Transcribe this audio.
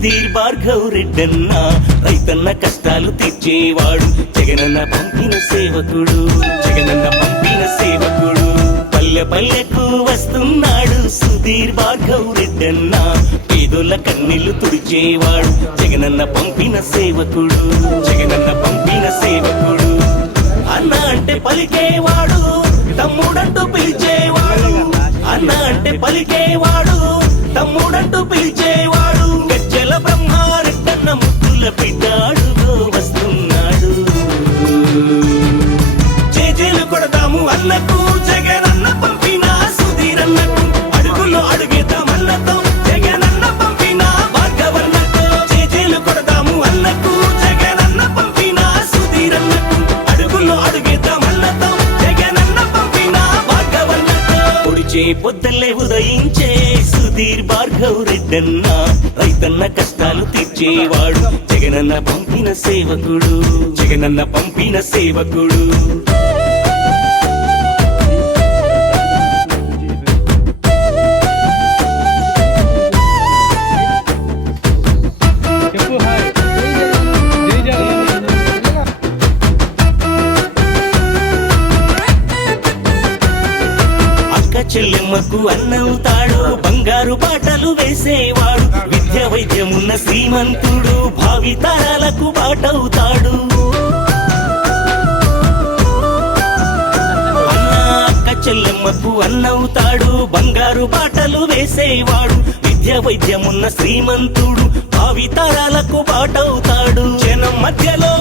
సుధీర్ భార్గవ్ రెడ్డన్న రైతన్న కష్టాలు తీర్చేవాడు జగనన్న పంపిన సేవకుడు జగనన్న పంపిన సేవకుడు పల్లె పల్లెకు వస్తున్నాడు సుధీర్ భార్గవ్ రెడ్డన్న పేదోళ్ళ కన్నీళ్లు తుడిచేవాడు జగనన్న పంపిన సేవకుడు జగనన్న పంపిన సేవకుడు అన్న అంటే పలికేవాడు తమ్ముడంటూ పిలిచేవాడు అన్న అంటే పలికేవాడు తమ్ముడంటూ పిలిచేవాడు గజ్జల బ్రహ్మారెడ్డన్న ముద్దుల బిడ్డాడుగో వస్తున్నాడు చేజేలు కొడదాము అన్నకు జగనన్న పంపిన సుధీరన్నకు అడుగులో అడుగేద్దామన్నతో జగనన్న పంపిన భార్గవన్నకు చేజేలు కొడదాము అన్నకు జగనన్న పంపిన సుధీరన్నకు అడుగులో అడుగేద్దామన్నతో జగనన్న పంపిన భార్గవన్నకు పొడిచే పొద్దలే ఉదయించే సుధీర్ భార్గవ్ రెడ్డన్న రైతన్న కష్టాలు తీర్చేవాడు జగనన్న పంపిన సేవకుడు జగనన్న పంపిన సేవకుడు చెల్లెమ్మకు అన్నవుతాడు బంగారు బాటలు వేసేవాడు విద్య వైద్యమున్న శ్రీమంతుడు భావి తరాలకు బాటవుతాడు అన్న అక్క చెల్లెమ్మకు అన్నవుతాడు బంగారు బాటలు వేసేవాడు విద్య వైద్యమున్న శ్రీమంతుడు భావి తరాలకు బాటవుతాడు జనం మధ్యలో